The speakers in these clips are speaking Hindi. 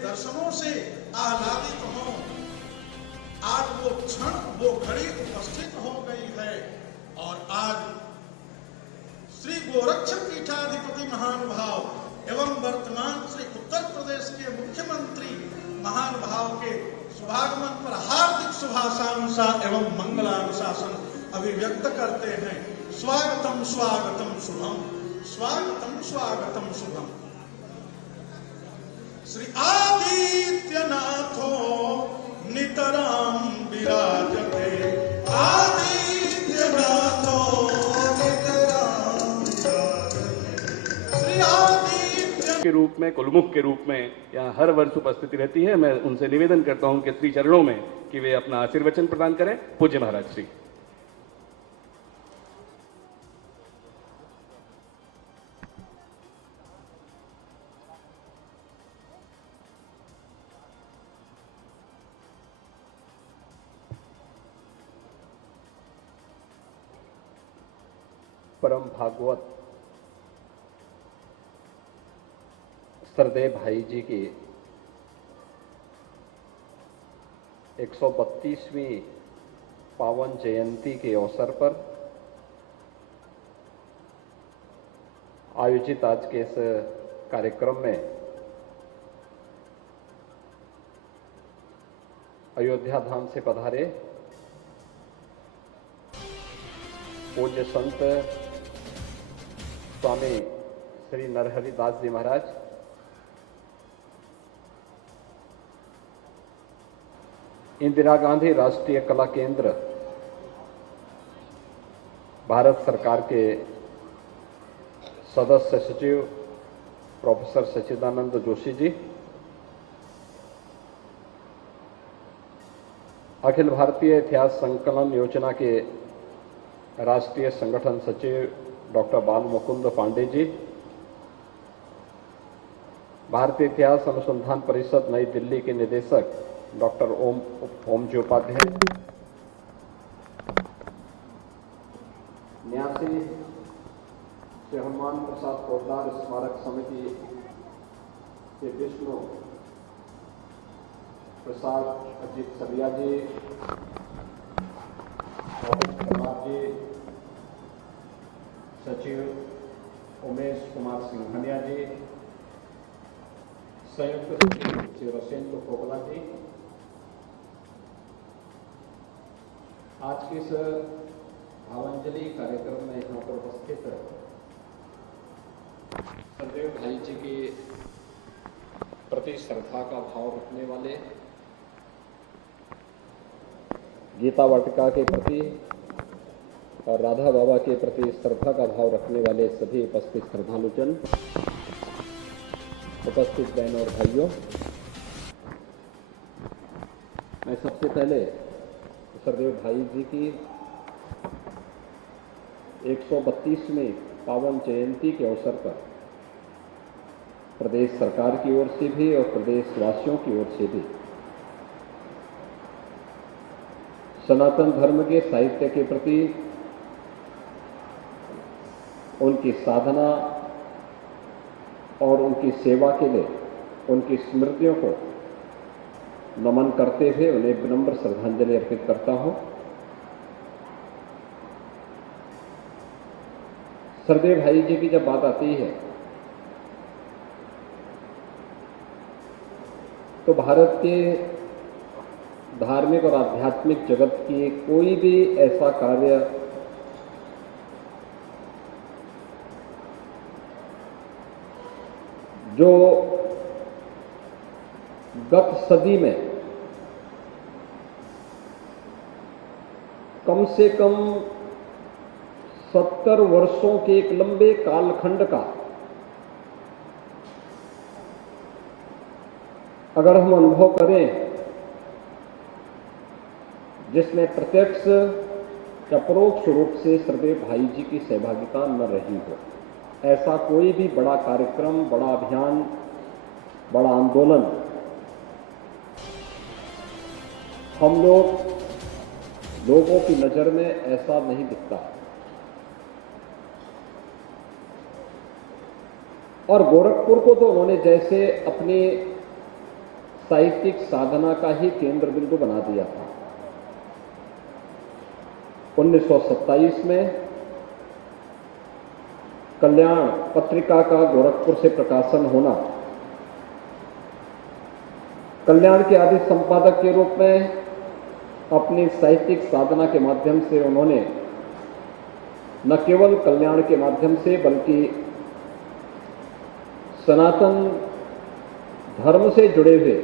दर्शनों से आह्लादित हों। आज वो क्षण, वो घड़ी उपस्थित हो गई है और आज श्री गोरक्षक पीठाधिपति महानुभाव एवं वर्तमान श्री उत्तर प्रदेश के मुख्यमंत्री महानुभाव के शुभागमन पर हार्दिक शुभाशांसा एवं मंगलानुशासन अभिव्यक्त करते हैं। स्वागतम स्वागतम शुभम, स्वागतम स्वागतम शुभम। श्री आदित्यनाथो नितराम विराजते, आदित्यनाथो नितराम विराजते। श्री आदित्य के रूप में, कुलमुख के रूप में यहाँ हर वर्ष उपस्थिति रहती है। मैं उनसे निवेदन करता हूँ कि श्री चरणों में कि वे अपना आशीर्वचन प्रदान करें। पूज्य महाराज श्री। परम भागवत सरदेव भाई जी की 132वीं पावन जयंती के अवसर पर आयोजित आज के इस कार्यक्रम में अयोध्या धाम से पधारे पूज्य संत स्वामी श्री नरहरि दास जी महाराज, इंदिरा गांधी राष्ट्रीय कला केंद्र भारत सरकार के सदस्य सचिव प्रोफेसर सच्चिदानंद जोशी जी, अखिल भारतीय इतिहास संकलन योजना के राष्ट्रीय संगठन सचिव डॉक्टर बाल मुकुंद पांडे जी, भारतीय इतिहास अनुसंधान परिषद नई दिल्ली के निदेशक डॉक्टर ओम जी उपाध्याय, न्यासी श्री हनुमान प्रसाद पोद्दार स्मारक समिति के विष्णु प्रसाद अजीत सबिया जी, जी, सचिव उमेश कुमार सिंघानिया जी, संयुक्त सचिव श्री रसेंद्र कोकला जी, आज के इस भावांजलि कार्यक्रम में यहाँ पर उपस्थित सरदेव भाई जी के प्रति श्रद्धा का भाव रखने वाले, गीता वाटिका के प्रति और राधा बाबा के प्रति श्रद्धा का भाव रखने वाले सभी उपस्थित श्रद्धालुजन, उपस्थित बहनों और भाइयों, मैं सबसे पहले सरदेव भाई जी की 132वीं पावन जयंती के अवसर पर प्रदेश सरकार की ओर से भी और प्रदेशवासियों की ओर से भी सनातन धर्म के साहित्य के प्रति उनकी साधना और उनकी सेवा के लिए उनकी स्मृतियों को नमन करते हुए उन्हें विनम्र श्रद्धांजलि अर्पित करता हूं। सरदेव भाई जी की जब बात आती है तो भारत के धार्मिक और आध्यात्मिक जगत की कोई भी ऐसा कार्य जो गत सदी में कम से कम 70 वर्षों के एक लंबे कालखंड का अगर हम अनुभव करें, जिसमें प्रत्यक्ष या परोक्ष रूप से सरदेव भाई जी की सहभागिता न रही हो, ऐसा कोई भी बड़ा कार्यक्रम, बड़ा अभियान, बड़ा आंदोलन हम लोगों की नजर में ऐसा नहीं दिखता। और गोरखपुर को तो उन्होंने जैसे अपनी साहित्यिक साधना का ही केंद्र बिंदु बना दिया था। 1927 में कल्याण पत्रिका का गोरखपुर से प्रकाशन होना, कल्याण के आदि संपादक के रूप में अपनी साहित्यिक साधना के माध्यम से उन्होंने न केवल कल्याण के माध्यम से बल्कि सनातन धर्म से जुड़े हुए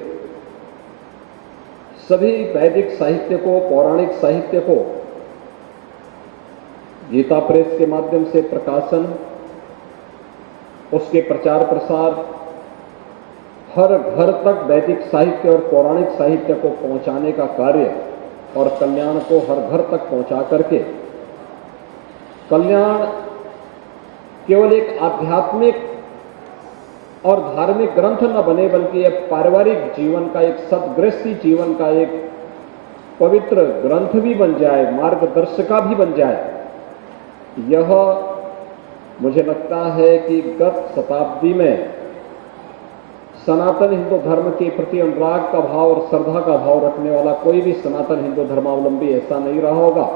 सभी वैदिक साहित्य को, पौराणिक साहित्य को गीता प्रेस के माध्यम से प्रकाशन, उसके प्रचार प्रसार, हर घर तक वैदिक साहित्य और पौराणिक साहित्य को पहुंचाने का कार्य और कल्याण को हर घर तक पहुंचा करके कल्याण केवल एक आध्यात्मिक और धार्मिक ग्रंथ न बने बल्कि एक पारिवारिक जीवन का, एक सद्गृहस्थी जीवन का एक पवित्र ग्रंथ भी बन जाए, मार्गदर्शिका भी बन जाए। यह मुझे लगता है कि गत शताब्दी में सनातन हिंदू धर्म के प्रति अनुराग का भाव और श्रद्धा का भाव रखने वाला कोई भी सनातन हिंदू धर्मावलंबी ऐसा नहीं रहा होगा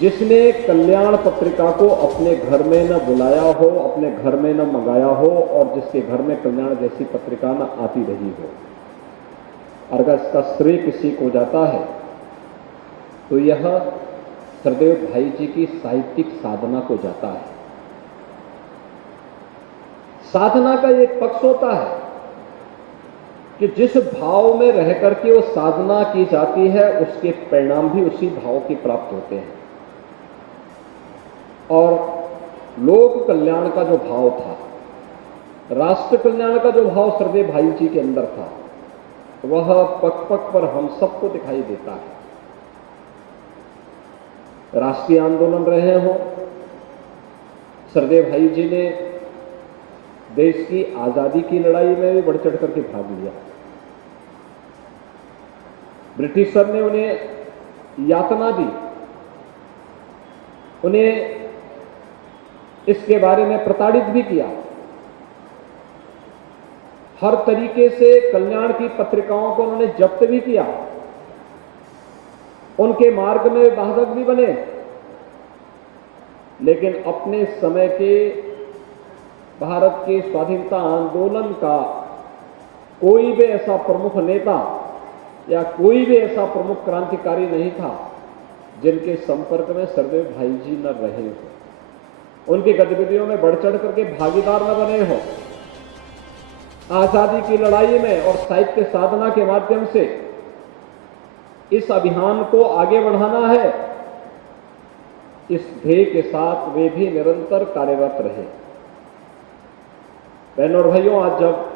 जिसने कल्याण पत्रिका को अपने घर में न बुलाया हो, अपने घर में न मंगाया हो और जिसके घर में कल्याण जैसी पत्रिका न आती रही हो। और अगर इसका श्रेय किसी को जाता है तो यह सरदेव भाई जी की साहित्यिक साधना को जाता है। साधना का एक पक्ष होता है कि जिस भाव में रह करके वो साधना की जाती है उसके परिणाम भी उसी भाव के प्राप्त होते हैं। और लोक कल्याण का जो भाव था, राष्ट्र कल्याण का जो भाव सरदेव भाई जी के अंदर था, वह पग पग पर हम सबको दिखाई देता है। राष्ट्रीय आंदोलन रहे हों, सरदेव भाई जी ने देश की आजादी की लड़ाई में भी बढ़ चढ़ करके भाग लिया। ब्रिटिशर ने उन्हें यातना दी, उन्हें इसके बारे में प्रताड़ित भी किया। हर तरीके से कल्याण की पत्रिकाओं को उन्होंने जब्त भी किया, उनके मार्ग में बाधक भी बने। लेकिन अपने समय के भारत के स्वाधीनता आंदोलन का कोई भी ऐसा प्रमुख नेता या कोई भी ऐसा प्रमुख क्रांतिकारी नहीं था जिनके संपर्क में सरदेव भाई जी न रहे हो, उनकी गतिविधियों में बढ़ चढ़ करके भागीदार न बने हो। आजादी की लड़ाई में और साहित्य साधना के माध्यम से इस अभियान को आगे बढ़ाना है, इस ध्येय के साथ वे भी निरंतर कार्यरत रहे। बहनों और भाइयों, आज जब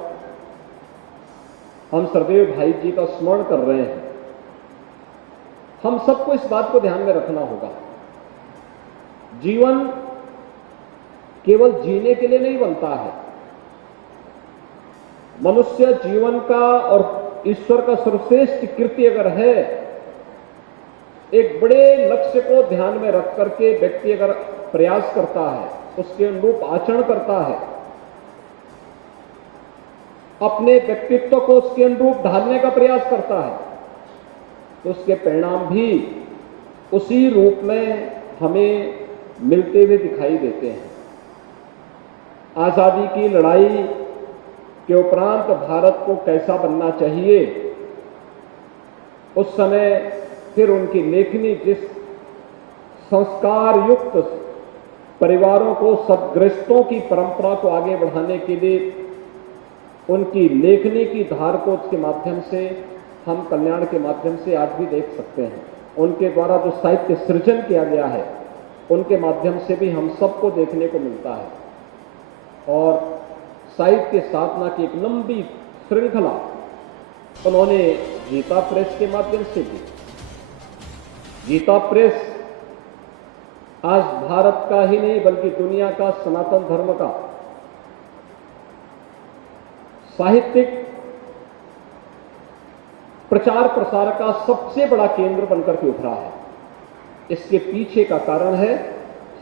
हम सरदेव भाई जी का स्मरण कर रहे हैं, हम सबको इस बात को ध्यान में रखना होगा, जीवन केवल जीने के लिए नहीं बनता है। मनुष्य जीवन का और ईश्वर का सर्वश्रेष्ठ कृत्य अगर है, एक बड़े लक्ष्य को ध्यान में रख करके व्यक्ति अगर प्रयास करता है, उसके अनुरूप आचरण करता है, अपने व्यक्तित्व को उसके अनुरूप ढालने का प्रयास करता है, तो उसके परिणाम भी उसी रूप में हमें मिलते हुए दिखाई देते हैं। आजादी की लड़ाई के उपरांत भारत को कैसा बनना चाहिए, उस समय फिर उनकी लेखनी जिस संस्कार युक्त परिवारों को, सद्गृहस्थों की परंपरा को आगे बढ़ाने के लिए उनकी लेखनी की धार को उसके माध्यम से हम कल्याण के माध्यम से आज भी देख सकते हैं। उनके द्वारा जो साहित्य सृजन किया गया है, उनके माध्यम से भी हम सबको देखने को मिलता है। और साहित्य साधना की एक लंबी श्रृंखला उन्होंने गीता प्रेस के माध्यम से की। गीता प्रेस आज भारत का ही नहीं बल्कि दुनिया का सनातन धर्म का साहित्यिक प्रचार प्रसार का सबसे बड़ा केंद्र बनकर के उभरा है। इसके पीछे का कारण है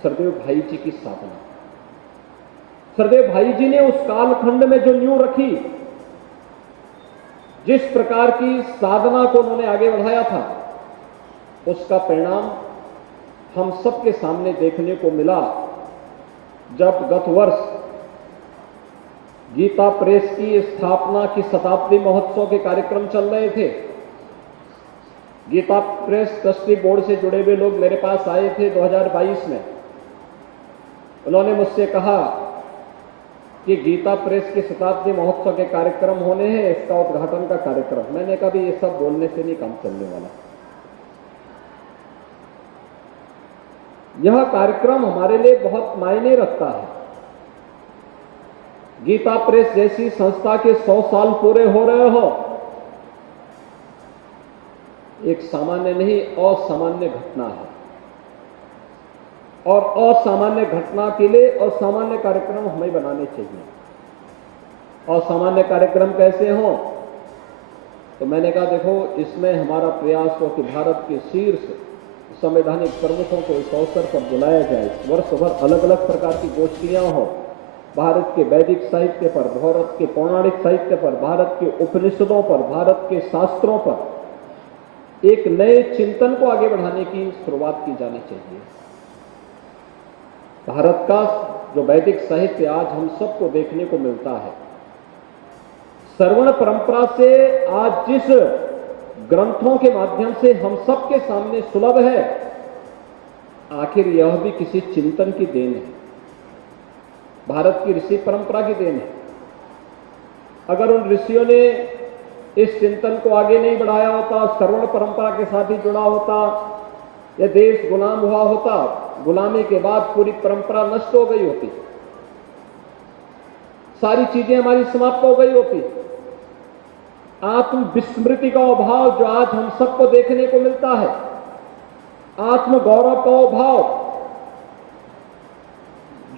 सरदेव भाई जी की साधना। सरदेव भाई जी ने उस कालखंड में जो नींव रखी, जिस प्रकार की साधना को उन्होंने आगे बढ़ाया था, उसका परिणाम हम सबके सामने देखने को मिला जब गत वर्ष गीता प्रेस की स्थापना की शताब्दी महोत्सव के कार्यक्रम चल रहे थे। गीता प्रेस ट्रस्टी बोर्ड से जुड़े हुए लोग मेरे पास आए थे 2022 में। उन्होंने मुझसे कहा कि गीता प्रेस के शताब्दी महोत्सव के कार्यक्रम होने हैं, इसका उद्घाटन का कार्यक्रम। मैंने कहा भी ये सब बोलने से नहीं काम चलने वाला। यह कार्यक्रम हमारे लिए बहुत मायने रखता है। गीता प्रेस जैसी संस्था के 100 साल पूरे हो रहे हो, एक सामान्य नहीं असामान्य घटना है। और असामान्य घटना के लिए असामान्य कार्यक्रम हमें बनाने चाहिए। असामान्य कार्यक्रम कैसे हो? तो मैंने कहा देखो, इसमें हमारा प्रयास हो कि भारत के शीर्ष संवैधानिक प्रमुखों को इस अवसर पर बुलाया जाए। वर्ष भर अलग अलग प्रकार की गोष्ठियां हो, भारत के वैदिक साहित्य पर, भारत के पौराणिक साहित्य पर, भारत के उपनिषदों पर, भारत के शास्त्रों पर एक नए चिंतन को आगे बढ़ाने की शुरुआत की जानी चाहिए। भारत का जो वैदिक साहित्य आज हम सबको देखने को मिलता है, श्रवण परंपरा से आज जिस ग्रंथों के माध्यम से हम सबके सामने सुलभ है, आखिर यह भी किसी चिंतन की देन है, भारत की ऋषि परंपरा की देन है। अगर उन ऋषियों ने इस चिंतन को आगे नहीं बढ़ाया होता, श्रवण परंपरा के साथ ही जुड़ा होता, यह देश गुलाम हुआ होता, गुलामी के बाद पूरी परंपरा नष्ट हो गई होती, सारी चीजें हमारी समाप्त हो गई होती। आत्म विस्मृति का अभाव जो आज हम सबको देखने को मिलता है, आत्म गौरव का अभाव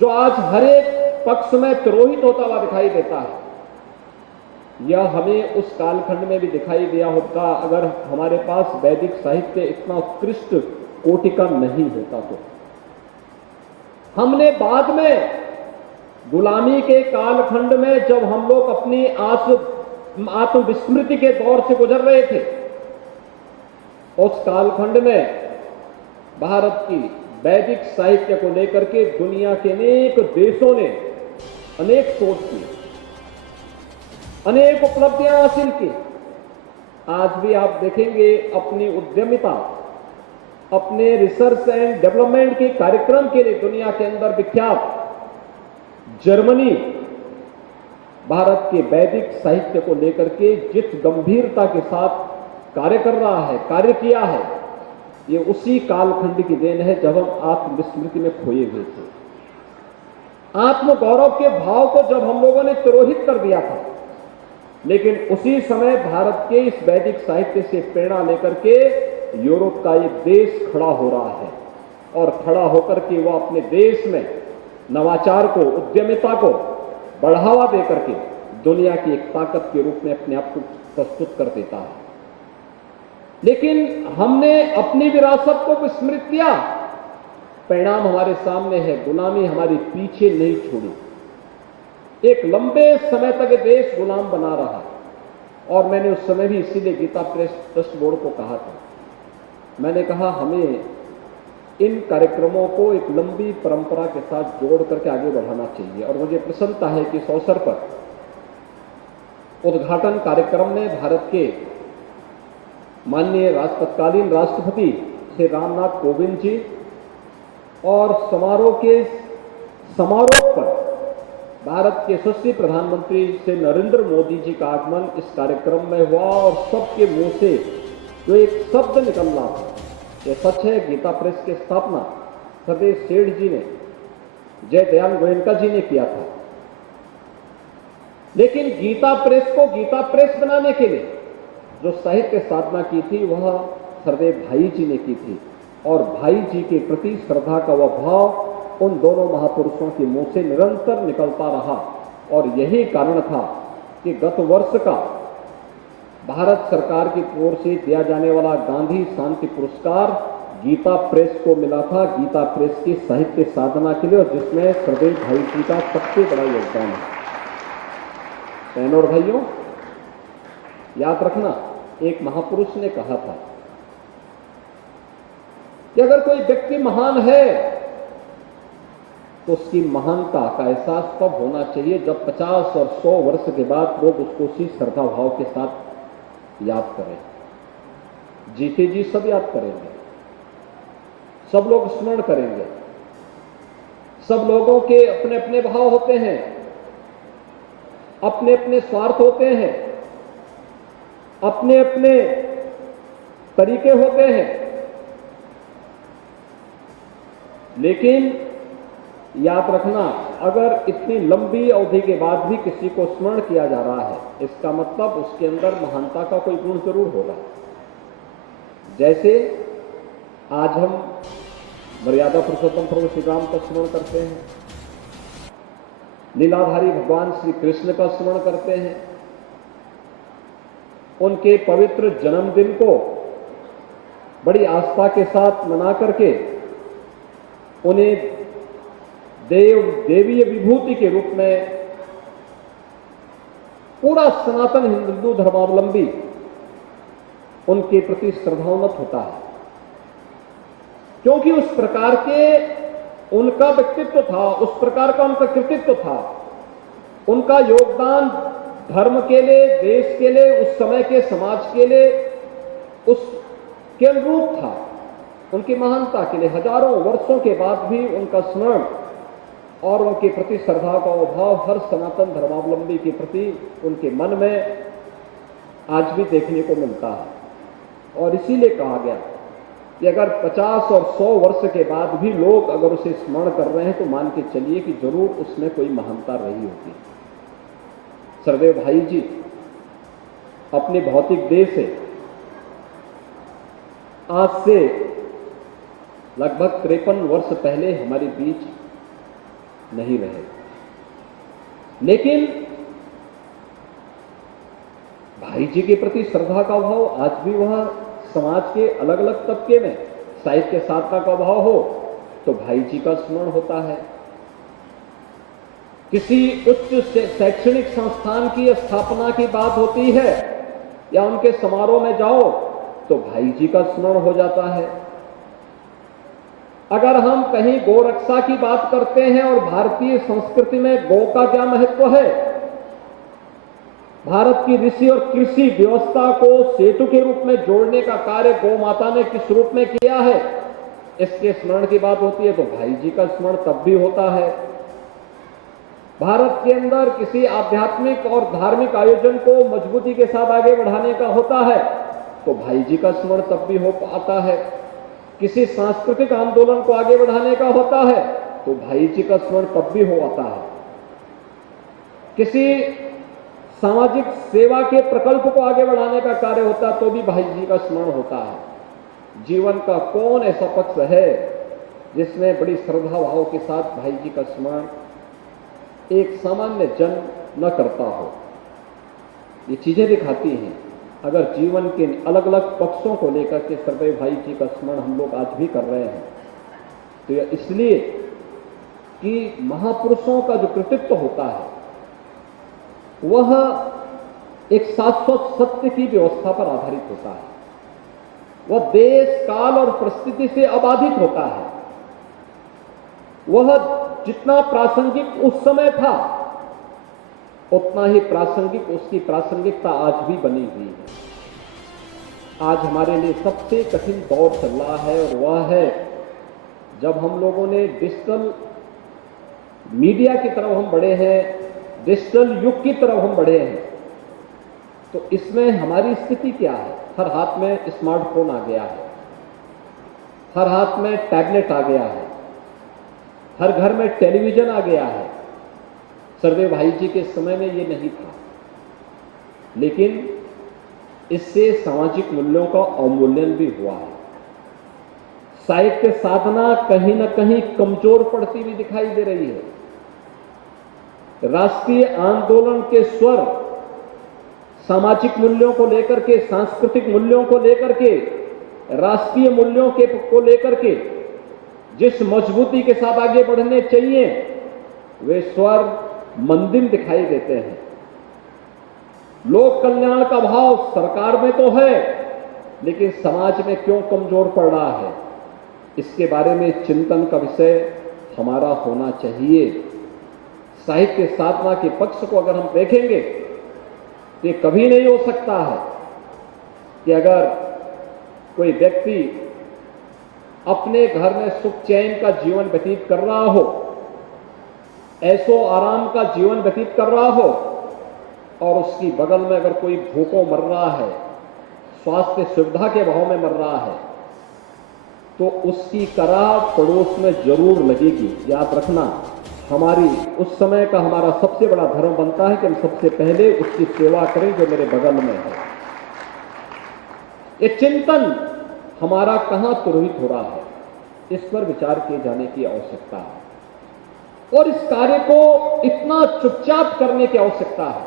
जो आज हर एक पक्ष में तिरोहित होता हुआ दिखाई देता है, यह हमें उस कालखंड में भी दिखाई दिया होता अगर हमारे पास वैदिक साहित्य इतना उत्कृष्ट कोटि का नहीं होता। तो हमने बाद में गुलामी के कालखंड में जब हम लोग अपनी आत्मविस्मृति के दौर से गुजर रहे थे, उस कालखंड में भारत की वैदिक साहित्य को लेकर के दुनिया के अनेक देशों ने अनेक शोध किए, अनेक उपलब्धियां हासिल की। आज भी आप देखेंगे अपनी उद्यमिता, अपने रिसर्च एंड डेवलपमेंट के कार्यक्रम के लिए दुनिया के अंदर विख्यात जर्मनी भारत के वैदिक साहित्य को लेकर के जिस गंभीरता के साथ कार्य कर रहा है, कार्य किया है, ये उसी कालखंड की देन है जब हम आत्मविस्मृति में खोए हुए थे। आत्म गौरव के भाव को जब हम लोगों ने तिरोहित कर दिया था, लेकिन उसी समय भारत के इस वैदिक साहित्य से प्रेरणा लेकर के यूरोप का एक देश खड़ा हो रहा है और खड़ा होकर के वो अपने देश में नवाचार को, उद्यमिता को बढ़ावा देकर के दुनिया की एक ताकत के रूप में अपने आप को प्रस्तुत कर देता है। लेकिन हमने अपनी विरासत को विस्मृत किया, परिणाम हमारे सामने है, गुलामी हमारी पीछे नहीं छोड़ी। एक लंबे समय तक देश गुलाम बना रहा और मैंने उस समय भी इसीलिए गीता प्रेस ट्रस्ट बोर्ड को कहा था, मैंने कहा हमें इन कार्यक्रमों को एक लंबी परंपरा के साथ जोड़ करके आगे बढ़ाना चाहिए। और मुझे प्रसन्नता है कि इस अवसर पर उद्घाटन कार्यक्रम में भारत के माननीय तत्कालीन राष्ट्रपति श्री रामनाथ कोविंद जी और समारोह पर भारत के यशस्वी प्रधानमंत्री श्री नरेंद्र मोदी जी का आगमन इस कार्यक्रम में हुआ और सबके मुंह से जो एक शब्द निकल रहा था, ये सच है, गीता प्रेस की स्थापना सरदेव सेठ जी ने, जय दयाल गोयनका जी ने किया था। लेकिन गीता प्रेस को गीता प्रेस बनाने के लिए जो साहित्य साधना की थी वह सरदेव भाई जी ने की थी और भाई जी के प्रति श्रद्धा का वह भाव उन दोनों महापुरुषों के मुंह से निरंतर निकलता रहा। और यही कारण था कि गत वर्ष का भारत सरकार की ओर से दिया जाने वाला गांधी शांति पुरस्कार गीता प्रेस को मिला था, गीता प्रेस की साहित्य साधना के लिए, और जिसमें सरदेव भाई जी का सबसे बड़ा योगदान है। बहनों और भाइयों, याद रखना, एक महापुरुष ने कहा था कि अगर कोई व्यक्ति महान है तो उसकी महानता का एहसास तब होना चाहिए जब 50 और 100 वर्ष के बाद लोग उसको उसी श्रद्धा भाव के साथ याद करें। जीते जी सब याद करेंगे, सब लोग स्मरण करेंगे। सब लोगों के अपने अपने भाव होते हैं, अपने अपने स्वार्थ होते हैं, अपने अपने तरीके होते हैं, लेकिन याद रखना, अगर इतनी लंबी अवधि के बाद भी किसी को स्मरण किया जा रहा है, इसका मतलब उसके अंदर महानता का कोई गुण जरूर होगा। जैसे आज हम मर्यादा पुरुषोत्तम प्रभु श्री राम का स्मरण करते हैं, लीलाधारी भगवान श्री कृष्ण का स्मरण करते हैं, उनके पवित्र जन्मदिन को बड़ी आस्था के साथ मना करके उन्हें देवीय विभूति के रूप में पूरा सनातन हिंदू धर्मावलंबी उनके प्रति श्रद्धान्वित होता है, क्योंकि उस प्रकार के उनका व्यक्तित्व था, उस प्रकार का उनका कृतित्व था, उनका योगदान धर्म के लिए, देश के लिए, उस समय के समाज के लिए उसके अनुरूप था। उनकी महानता के लिए हजारों वर्षों के बाद भी उनका स्मरण और उनके प्रति श्रद्धा का अभाव हर सनातन धर्मावलंबी के प्रति उनके मन में आज भी देखने को मिलता है। और इसीलिए कहा गया कि अगर 50 और 100 वर्ष के बाद भी लोग अगर उसे स्मरण कर रहे हैं तो मान के चलिए कि जरूर उसमें कोई महानता रही होगी। सरदेव भाई जी अपनी भौतिक देह से आज से लगभग 53 वर्ष पहले हमारे बीच नहीं रहे, लेकिन भाई जी के प्रति श्रद्धा का भाव आज भी वह समाज के अलग अलग तबके में, साहित्य साधना का भाव हो तो भाई जी का स्मरण होता है, किसी उच्च शैक्षणिक संस्थान की स्थापना की बात होती है या उनके समारोह में जाओ तो भाई जी का स्मरण हो जाता है। अगर हम कहीं गौ रक्षा की बात करते हैं और भारतीय संस्कृति में गौ का क्या महत्व है, भारत की ऋषि और कृषि व्यवस्था को सेतु के रूप में जोड़ने का कार्य गौ माता ने किस रूप में किया है, इसके स्मरण की बात होती है तो भाई जी का स्मरण तब भी होता है। भारत के अंदर किसी आध्यात्मिक और धार्मिक आयोजन को मजबूती के साथ आगे बढ़ाने का होता है तो भाई जी का स्मरण तब भी हो पाता है। किसी सांस्कृतिक आंदोलन को आगे बढ़ाने का होता है तो भाई जी का स्मरण तब भी हो आता है। किसी सामाजिक सेवा के प्रकल्प को आगे बढ़ाने का कार्य होता है तो भी भाई जी का स्मरण होता है। जीवन का कौन ऐसा पक्ष है जिसमें बड़ी श्रद्धा भाव के साथ भाई जी का स्मरण एक सामान्य जन न करता हो। ये चीजें दिखाती हैं अगर जीवन के अलग अलग पक्षों को लेकर के सरदेव भाई जी का स्मरण हम लोग आज भी कर रहे हैं तो यह इसलिए कि महापुरुषों का जो कृतित्व होता है वह एक शाश्वत सत्य की व्यवस्था पर आधारित होता है। वह देश, काल और परिस्थिति से अबाधित होता है। वह जितना प्रासंगिक उस समय था उतना ही प्रासंगिक उसकी प्रासंगिकता आज भी बनी हुई है। आज हमारे लिए सबसे कठिन दौर चल रहा है और वह है जब हम लोगों ने डिजिटल मीडिया की तरफ हम बढ़े हैं, डिजिटल युग की तरफ हम बढ़े हैं। तो इसमें हमारी स्थिति क्या है? हर हाथ में स्मार्टफोन आ गया है, हर हाथ में टैबलेट आ गया है, हर घर में टेलीविजन आ गया है। सरदेव भाई जी के समय में ये नहीं था, लेकिन इससे सामाजिक मूल्यों का अवमूल्यन भी हुआ है। साहित्य साधना कहीं न कहीं कमजोर पड़ती हुई दिखाई दे रही है। राष्ट्रीय आंदोलन के स्वर सामाजिक मूल्यों को लेकर के, सांस्कृतिक मूल्यों को लेकर के, राष्ट्रीय मूल्यों को लेकर के जिस मजबूती के साथ आगे बढ़ने चाहिए वे स्वर मंदिर दिखाई देते हैं। लोक कल्याण का भाव सरकार में तो है, लेकिन समाज में क्यों कमजोर पड़ रहा है, इसके बारे में चिंतन का विषय हमारा होना चाहिए। साहित्य साधना के पक्ष को अगर हम देखेंगे तो ये कभी नहीं हो सकता है कि अगर कोई व्यक्ति अपने घर में सुख चैन का जीवन व्यतीत कर रहा हो, ऐसो आराम का जीवन व्यतीत कर रहा हो, और उसकी बगल में अगर कोई भूखों मर रहा है, स्वास्थ्य सुविधा के अभाव में मर रहा है, तो उसकी कराह पड़ोस में जरूर लगेगी। याद रखना, हमारी उस समय का हमारा सबसे बड़ा धर्म बनता है कि हम सबसे पहले उसकी सेवा करें जो मेरे बगल में है। ये चिंतन हमारा कहां तुरहित हो रहा है, इस पर विचार किए जाने की आवश्यकता है और इस कार्य को इतना चुपचाप करने की आवश्यकता है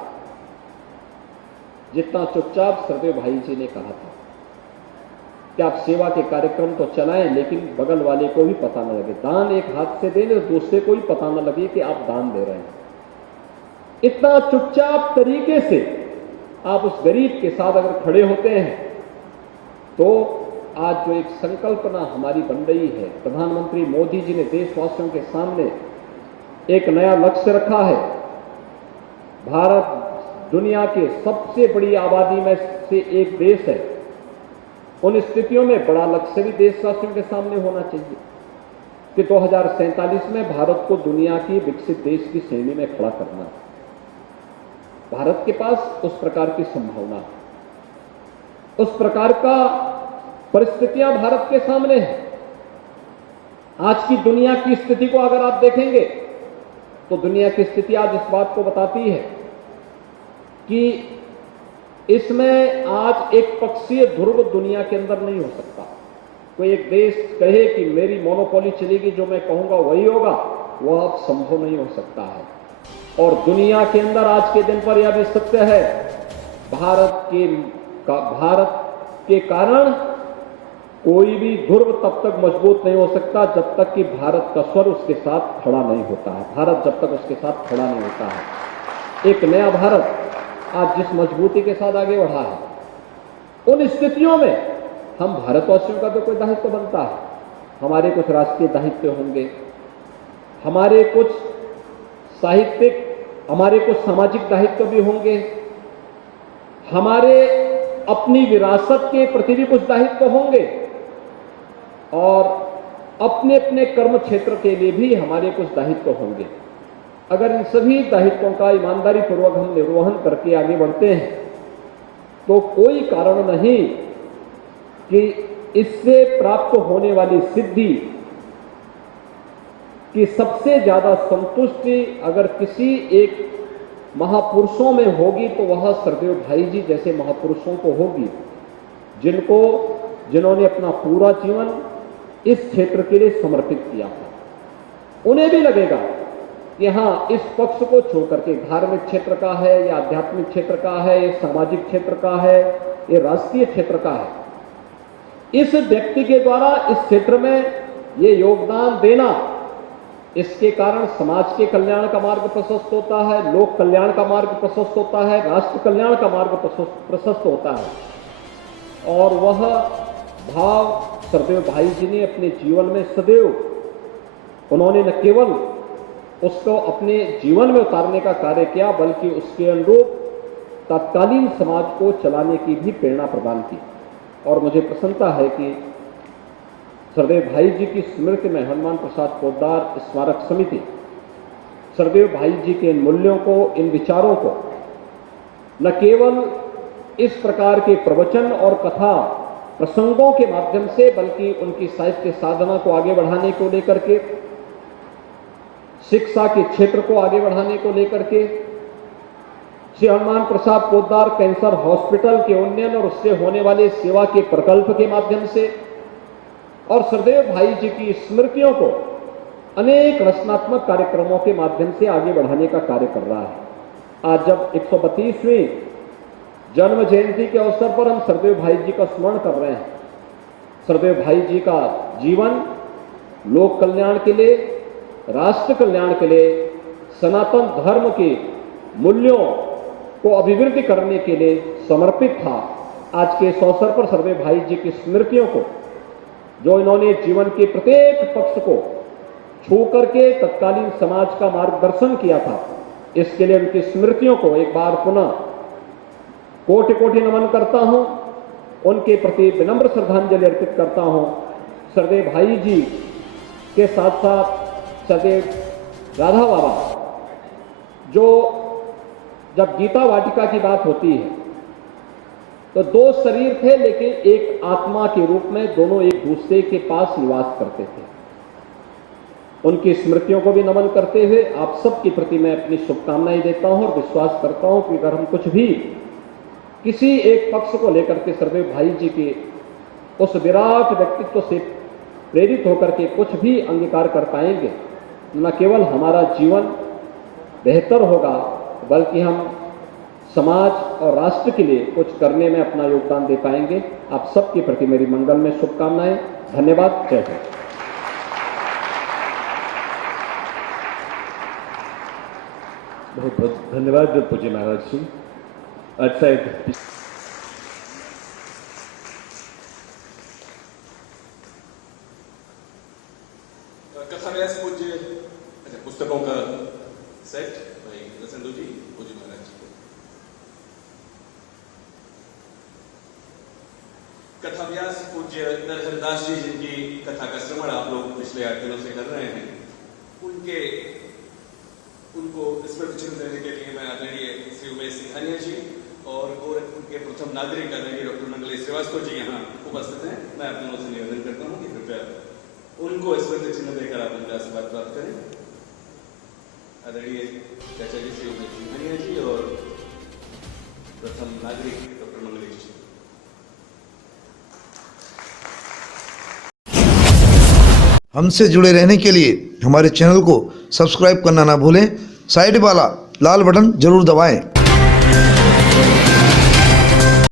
जितना चुपचाप सरदेव भाई जी ने कहा था कि आप सेवा के कार्यक्रम तो चलाएं, लेकिन बगल वाले को भी पता न लगे। दान एक हाथ से दें तो दूसरे को भी पता न लगे कि आप दान दे रहे हैं। इतना चुपचाप तरीके से आप उस गरीब के साथ अगर खड़े होते हैं तो आज जो एक संकल्पना हमारी बन रही है, प्रधानमंत्री मोदी जी ने देशवासियों के सामने एक नया लक्ष्य रखा है। भारत दुनिया के सबसे बड़ी आबादी में से एक देश है। उन स्थितियों में बड़ा लक्ष्य भी देशवासियों के सामने होना चाहिए कि 2047 में भारत को दुनिया की विकसित देश की श्रेणी में खड़ा करना है। भारत के पास उस प्रकार की संभावना है, उस प्रकार का परिस्थितियां भारत के सामने हैं। आज की दुनिया की स्थिति को अगर आप देखेंगे तो दुनिया की स्थिति आज इस बात को बताती है कि इसमें आज एक पक्षीय ध्रुव दुनिया के अंदर नहीं हो सकता। कोई एक देश कहे कि मेरी मोनोपोली चलेगी, जो मैं कहूंगा वही होगा, वह अब संभव नहीं हो सकता है। और दुनिया के अंदर आज के दिन पर यह भी सत्य है, भारत के कारण कोई भी ध्रुव तब तक मजबूत नहीं हो सकता जब तक कि भारत का स्वर उसके साथ खड़ा नहीं होता है। भारत जब तक उसके साथ खड़ा नहीं होता है। एक नया भारत आज जिस मजबूती के साथ आगे बढ़ा है, उन स्थितियों में हम भारतवासियों का तो कोई दायित्व बनता है। हमारे कुछ राष्ट्रीय दायित्व होंगे, हमारे कुछ साहित्यिक, हमारे कुछ सामाजिक दायित्व भी होंगे, हमारे अपनी विरासत के प्रति भी कुछ दायित्व होंगे और अपने अपने कर्म क्षेत्र के लिए भी हमारे कुछ दायित्व होंगे। अगर इन सभी दायित्वों का ईमानदारी पूर्वक हम निर्वहन करके आगे बढ़ते हैं तो कोई कारण नहीं कि इससे प्राप्त होने वाली सिद्धि की सबसे ज्यादा संतुष्टि अगर किसी एक महापुरुषों में होगी तो वह सरदेव भाई जी जैसे महापुरुषों को होगी, जिन्होंने अपना पूरा जीवन इस क्षेत्र के लिए समर्पित किया था। उन्हें भी लगेगा कि हाँ, इस पक्ष को छोड़ करके धार्मिक क्षेत्र का है या आध्यात्मिक क्षेत्र का है, ये सामाजिक क्षेत्र का है, ये राष्ट्रीय क्षेत्र का है, इस व्यक्ति के द्वारा इस क्षेत्र में ये योगदान देना, इसके कारण समाज के कल्याण का मार्ग प्रशस्त होता है, लोक कल्याण का मार्ग प्रशस्त होता है, राष्ट्र कल्याण का मार्ग प्रशस्त होता है। और वह भाव सरदेव भाई जी ने अपने जीवन में सदैव, उन्होंने न केवल उसको अपने जीवन में उतारने का कार्य किया बल्कि उसके अनुरूप तत्कालीन समाज को चलाने की भी प्रेरणा प्रदान की। और मुझे प्रसन्नता है कि सरदेव भाई जी की स्मृति में हनुमान प्रसाद पोद्दार स्मारक समिति सरदेव भाई जी के इन मूल्यों को, इन विचारों को न केवल इस प्रकार के प्रवचन और कथा प्रसंगों के माध्यम से बल्कि उनकी साहित्य साधना को आगे बढ़ाने को लेकर के, शिक्षा के क्षेत्र को आगे बढ़ाने को लेकर के, श्री हनुमान प्रसाद पोद्दार कैंसर हॉस्पिटल के उन्नयन और उससे होने वाले सेवा के प्रकल्प के माध्यम से और सरदेव भाई जी की स्मृतियों को अनेक रचनात्मक कार्यक्रमों के माध्यम से आगे बढ़ाने का कार्य कर रहा है। आज जब 132वीं जन्म जयंती के अवसर पर हम सरदेव भाई जी का स्मरण कर रहे हैं, सरदेव भाई जी का जीवन लोक कल्याण के लिए, राष्ट्र कल्याण के लिए, सनातन धर्म के मूल्यों को अभिवृद्धि करने के लिए समर्पित था। आज के इस अवसर पर सर्वे भाई जी की स्मृतियों को, जो इन्होंने जीवन के प्रत्येक पक्ष को छू करके तत्कालीन समाज का मार्गदर्शन किया था, इसके लिए उनकी स्मृतियों को एक बार पुनः कोटि कोटि नमन करता हूं, उनके प्रति विनम्र श्रद्धांजलि अर्पित करता हूं। सरदेव भाई जी के साथ साथ सरदेव राधा बाबा, जो जब गीता वाटिका की बात होती है तो दो शरीर थे लेकिन एक आत्मा के रूप में दोनों एक दूसरे के पास निवास करते थे। उनकी स्मृतियों को भी नमन करते हुए आप सबके प्रति मैं अपनी शुभकामनाएं देता हूं और विश्वास करता हूं कि अगर हम कुछ भी किसी एक पक्ष को लेकर के सरदेव भाई जी के उस विराट व्यक्तित्व से प्रेरित होकर के कुछ भी अंगीकार कर पाएंगे, न केवल हमारा जीवन बेहतर होगा बल्कि हम समाज और राष्ट्र के लिए कुछ करने में अपना योगदान दे पाएंगे। आप सबके प्रति मेरी मंगल में शुभकामनाएं। धन्यवाद। जय हिंद। बहुत बहुत धन्यवाद पूज्य महाराज जी। अच्छा, कथा व्यास पूज्य पुस्तकों का सेट भाई रसेंदु जी, पूज्य महाराज जी को। कथा व्यास पूज्य नरहरदास जी, जिनकी कथा का श्रवण आप लोग पिछले 8 दिनों से कर रहे हैं, उनको स्मृति चिन्ह देने के लिए मैं आदरणीय श्री उमेश सिंघानिया जी और गोरखपुर के प्रथम नागरिक आदरणीय डॉक्टर मंगलेश श्रीवास्तव जी यहाँ उपस्थित हैं। मैं आप दोनों से निवेदन करता हूँ कि कृपया उनको स्मृति चिन्ह देकर आप उनका आशीर्वाद प्राप्त करें। आदरणीय चाचा जी श्री उमेश सिंघानिया जी और प्रथम नागरिक डॉक्टर मंगलेश जी। हमसे जुड़े रहने के लिए हमारे चैनल को सब्सक्राइब करना ना भूलें। साइड वाला लाल बटन जरूर दबाएं।